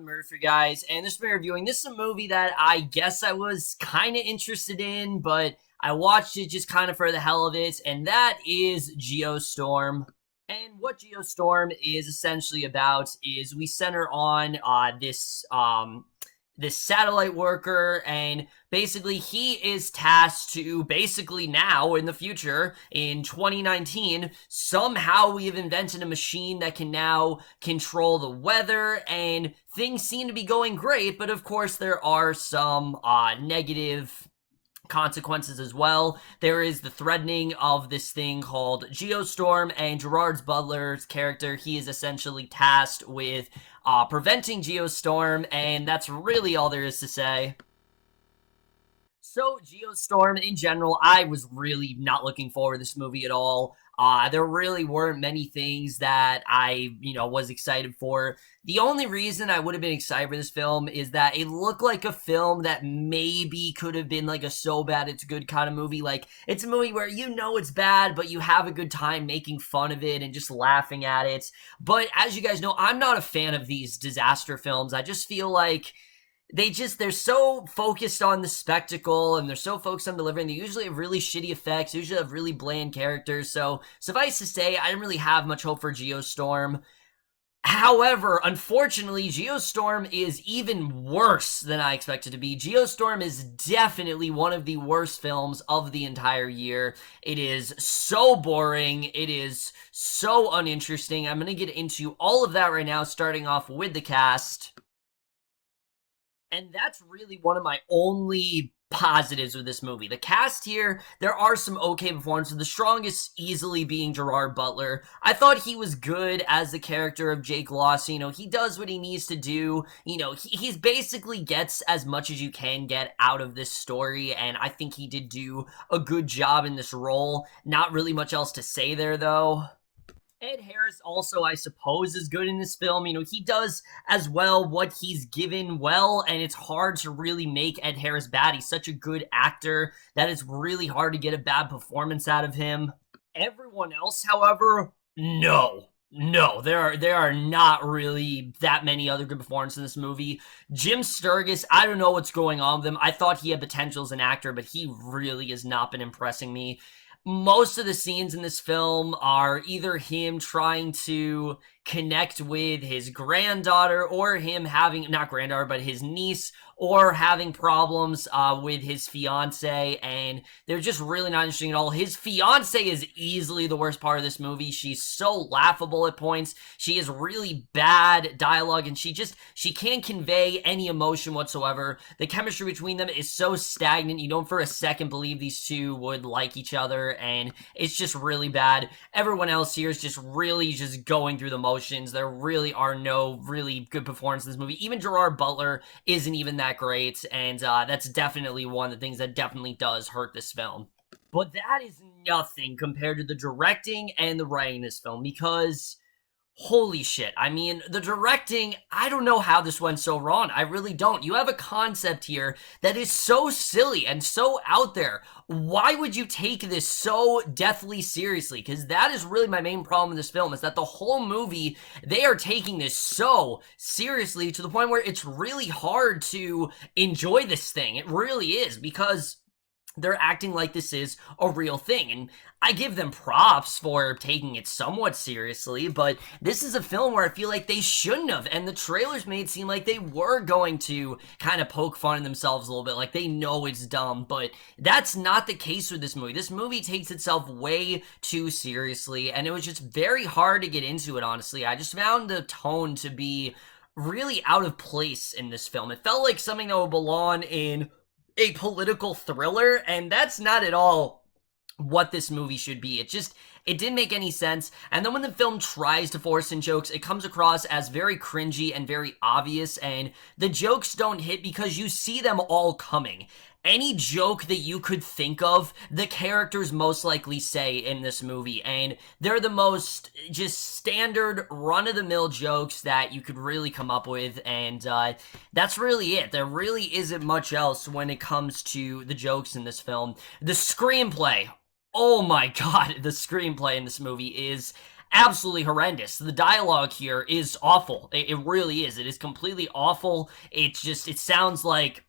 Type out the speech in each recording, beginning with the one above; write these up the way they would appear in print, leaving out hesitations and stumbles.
everyone, Murphy guys, and this is me reviewing. This is a movie that I guess I was kind of interested in, but I watched it just kind of for the hell of it, and that is Geostorm. And what Geostorm is essentially about is we center on this satellite worker, and basically he is tasked to basically now in the future in 2019 somehow we have invented a machine that can now control the weather, and things seem to be going great, but of course there are some negative consequences as well. There is the threatening of this thing called Geostorm, and Gerard's Butler's character, he is essentially tasked with preventing Geostorm, and that's really all there is to say. So, Geostorm in general, I was really not looking forward to this movie at all. There really weren't many things that I was excited for. The only reason I would have been excited for this film is that it looked like a film that maybe could have been like a so bad it's good kind of movie. Like, it's a movie where you know it's bad, but you have a good time making fun of it and just laughing at it. But as you guys know, I'm not a fan of these disaster films. I just feel like they're so focused on the spectacle and they're so focused on delivering. They usually have really shitty effects, usually have really bland characters. So suffice to say, I didn't really have much hope for Geostorm. However, unfortunately, Geostorm is even worse than I expected to be. Geostorm is definitely one of the worst films of the entire year. It is so boring. It is so uninteresting. I'm going to get into all of that right now, starting off with the cast. And that's really one of my only positives with this movie. The cast here, there are some okay performances, the strongest easily being Gerard Butler. I thought he was good as the character of Jake Lawson. He does what he needs to do. He's basically gets as much as you can get out of this story, and I think he did do a good job in this role. Not really much else to say there, though. Ed Harris also, I suppose, is good in this film. He does as well what he's given well, and it's hard to really make Ed Harris bad. He's such a good actor that it's really hard to get a bad performance out of him. Everyone else, however, no. No, there are not really that many other good performances in this movie. Jim Sturgess, I don't know what's going on with him. I thought he had potential as an actor, but he really has not been impressing me. Most of the scenes in this film are either him trying to connect with his granddaughter, or him having, not granddaughter, but his niece, or having problems with his fiance, and they're just really not interesting at all. His fiance is easily the worst part of this movie. She's so laughable at points. She has really bad dialogue, and she can't convey any emotion whatsoever. The chemistry between them is so stagnant. You don't for a second believe these two would like each other, and it's just really bad. Everyone else here is just really just going through the motions. There really are no really good performances in this movie. Even Gerard Butler isn't even that great, and that's definitely one of the things that definitely does hurt this film. But that is nothing compared to the directing and the writing in this film, because holy shit. I mean, the directing, I don't know how this went so wrong. I really don't. You have a concept here that is so silly and so out there. Why would you take this so deathly seriously? Because that is really my main problem with this film, is that the whole movie, they are taking this so seriously to the point where it's really hard to enjoy this thing. It really is, because they're acting like this is a real thing, and I give them props for taking it somewhat seriously, but this is a film where I feel like they shouldn't have, and the trailers made it seem like they were going to kind of poke fun at themselves a little bit, like they know it's dumb, but that's not the case with this movie. This movie takes itself way too seriously, and it was just very hard to get into it, honestly. I just found the tone to be really out of place in this film. It felt like something that would belong in a political thriller, and that's not at all what this movie should be. It didn't make any sense. And then when the film tries to force in jokes, it comes across as very cringy and very obvious, and the jokes don't hit because you see them all coming. Any joke that you could think of, the characters most likely say in this movie, and they're the most just standard run-of-the-mill jokes that you could really come up with, and that's really it. There really isn't much else when it comes to the jokes in this film. The screenplay, oh my god, the screenplay in this movie is absolutely horrendous. The dialogue here is awful. It really is. It is completely awful. It sounds like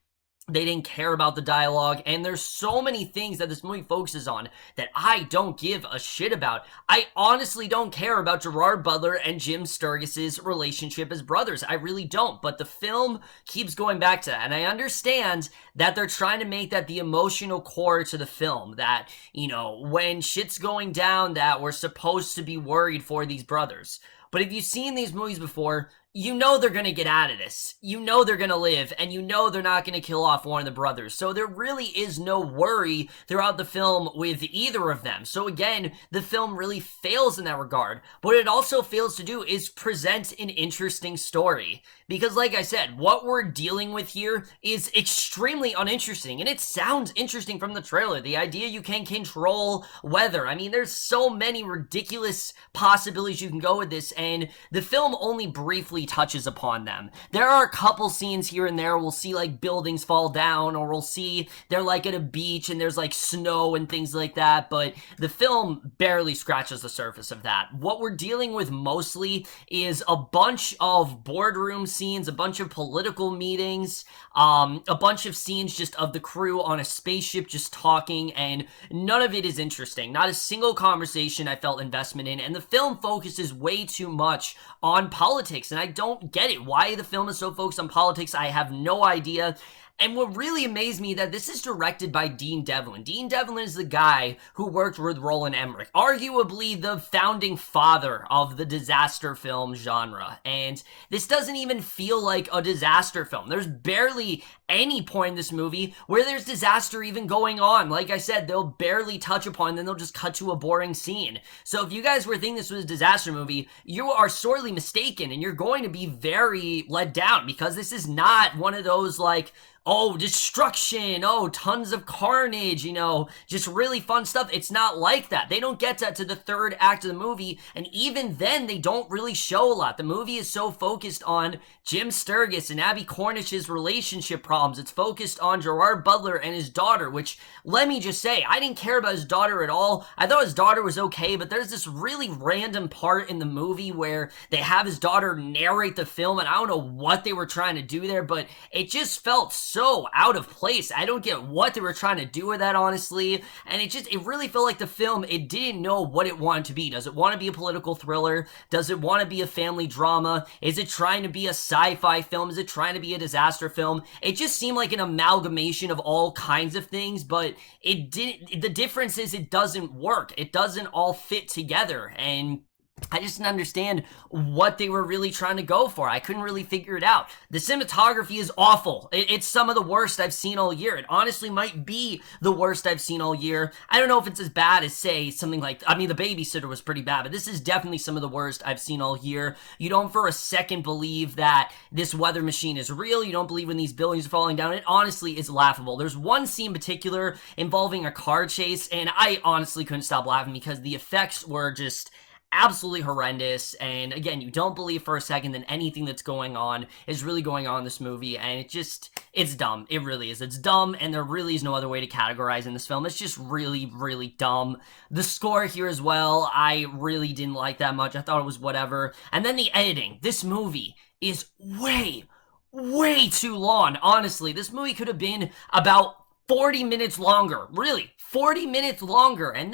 they didn't care about the dialogue, and there's so many things that this movie focuses on that I don't give a shit about. I honestly don't care about Gerard Butler and Jim Sturgess' relationship as brothers. I really don't, but the film keeps going back to that, and I understand that they're trying to make that the emotional core to the film, that, you know, when shit's going down, that we're supposed to be worried for these brothers. But if you've seen these movies before, you know they're gonna get out of this. You know they're gonna live, and you know they're not gonna kill off one of the brothers. So there really is no worry throughout the film with either of them. So again, the film really fails in that regard. What it also fails to do is present an interesting story. Because like I said, what we're dealing with here is extremely uninteresting, and it sounds interesting from the trailer. The idea you can control weather. I mean, there's so many ridiculous possibilities you can go with this, and the film only briefly touches upon them. There are a couple scenes here and there we'll see like buildings fall down, or we'll see they're like at a beach and there's like snow and things like that, but the film barely scratches the surface of that. What we're dealing with mostly is a bunch of boardroom scenes, a bunch of political meetings, a bunch of scenes just of the crew on a spaceship just talking, and none of it is interesting. Not a single conversation I felt investment in, and the film focuses way too much on politics, and I don't get it. Why the film is so focused on politics, I have no idea. And what really amazed me that this is directed by Dean Devlin. Dean Devlin is the guy who worked with Roland Emmerich, arguably the founding father of the disaster film genre. And this doesn't even feel like a disaster film. There's barely any point in this movie where there's disaster even going on. Like I said, they'll barely touch upon, then they'll just cut to a boring scene. So if you guys were thinking this was a disaster movie, you are sorely mistaken, and you're going to be very let down, because this is not one of those like, oh, destruction, oh, tons of carnage, you know, just really fun stuff. It's not like that. They don't get to the third act of the movie, and even then, they don't really show a lot. The movie is so focused on Jim Sturgess and Abbie Cornish's relationship problems. It's focused on Gerard Butler and his daughter, which, let me just say, I didn't care about his daughter at all. I thought his daughter was okay, but there's this really random part in the movie where they have his daughter narrate the film, and I don't know what they were trying to do there, but it just felt so out of place. I don't get what they were trying to do with that, honestly, and it really felt like the film, it didn't know what it wanted to be. Does it want to be a political thriller? Does it want to be a family drama? Is it trying to be a sci-fi film? Is it trying to be a disaster film? It just seemed like an amalgamation of all kinds of things, but it didn't. The difference is it doesn't work. It doesn't all fit together, and I just didn't understand what they were really trying to go for. I couldn't really figure it out. The cinematography is awful. It's some of the worst I've seen all year. It honestly might be the worst I've seen all year. I don't know if it's as bad as, say, something like, I mean, The Babysitter was pretty bad, but this is definitely some of the worst I've seen all year. You don't for a second believe that this weather machine is real. You don't believe when these buildings are falling down. It honestly is laughable. There's one scene in particular involving a car chase, and I honestly couldn't stop laughing because the effects were just absolutely horrendous. And again, you don't believe for a second that anything that's going on is really going on in this movie, and it's dumb. It really is. It's dumb, and there really is no other way to categorize in this film. It's just really, really dumb. The score here as well, I really didn't like that much. I thought it was whatever. And then the editing. This movie is way too long. Honestly, this movie could have been about 40 minutes longer. Really, 40 minutes longer, and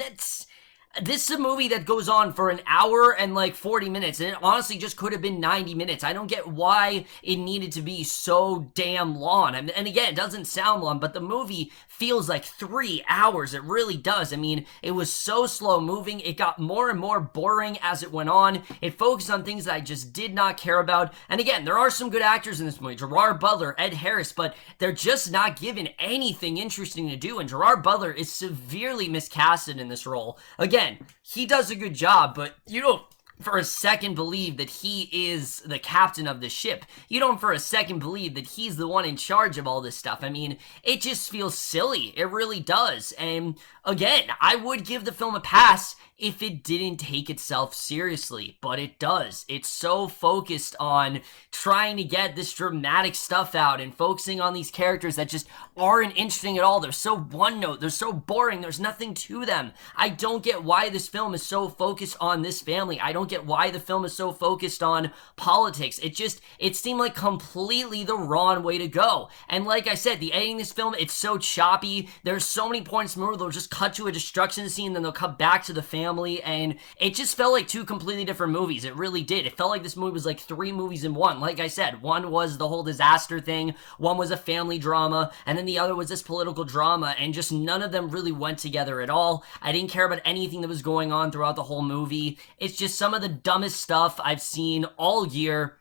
this is a movie that goes on for an hour and like 40 minutes, and it honestly just could have been 90 minutes. I don't get why it needed to be so damn long. And again, it doesn't sound long, but the movie feels like 3 hours. It really does. I mean, it was so slow moving. It got more and more boring as it went on. It focused on things that I just did not care about. And again, there are some good actors in this movie. Gerard Butler, Ed Harris, but they're just not given anything interesting to do. And Gerard Butler is severely miscasted in this role. Again, he does a good job, but you don't for a second believe that he is the captain of the ship. You don't for a second believe that he's the one in charge of all this stuff. I mean, it just feels silly. It really does. And again, I would give the film a pass if it didn't take itself seriously, but it does. It's so focused on trying to get this dramatic stuff out and focusing on these characters that just aren't interesting at all. They're so one note, they're so boring, there's nothing to them. I don't get why this film is so focused on this family. I don't get why the film is so focused on politics. It seemed like completely the wrong way to go. And like I said, the editing in this film, it's so choppy. There's so many points in the movie they'll just cut to a destruction scene, then they'll cut back to the family, and it just felt like two completely different movies. It really did. It felt like this movie was like three movies in one. Like I said, one was the whole disaster thing, one was a family drama, and then the other was this political drama, and just none of them really went together at all. I didn't care about anything that was going on throughout the whole movie. It's just some of the dumbest stuff I've seen all year.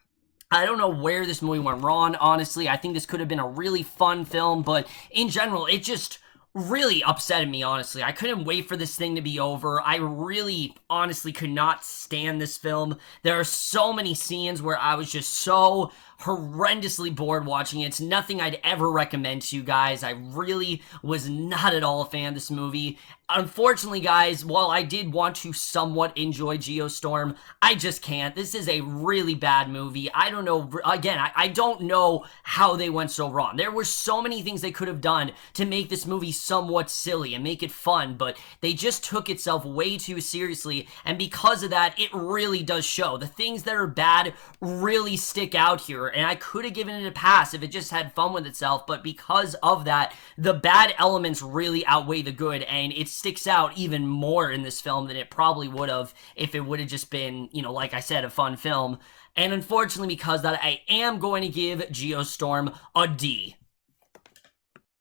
I don't know where this movie went wrong, honestly. I think this could have been a really fun film, but in general, it just really upsetted me, honestly. I couldn't wait for this thing to be over. I really, honestly could not stand this film. There are so many scenes where I was just so horrendously bored watching it. It's nothing I'd ever recommend to you guys. I really was not at all a fan of this movie. Unfortunately, guys, while I did want to somewhat enjoy Geostorm, I just can't. This is a really bad movie. I don't know, again, I don't know how they went so wrong. There were so many things they could have done to make this movie somewhat silly and make it fun, but they just took itself way too seriously, and because of that, it really does show. The things that are bad really stick out here, and I could have given it a pass if it just had fun with itself, but because of that, the bad elements really outweigh the good, and it sticks out even more in this film than it probably would have if it would have just been, you know, like I said, a fun film. And unfortunately, because that, I am going to give Geostorm a D.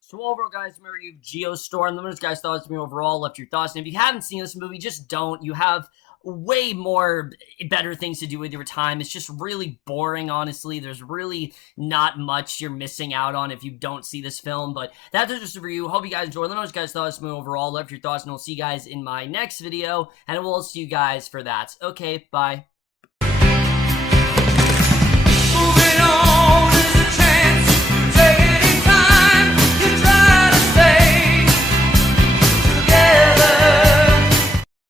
So overall, guys, remember you Geostorm. Let me know what you guys thought of me overall. Left your thoughts. And if you haven't seen this movie, just don't. You have way more better things to do with your time. It's just really boring, honestly. There's really not much you're missing out on if you don't see this film, but that's just a review. Hope you guys enjoyed. Let me know what you guys thought of this movie overall. Left your thoughts, and we'll see you guys in my next video, and we'll see you guys for that. Okay, bye.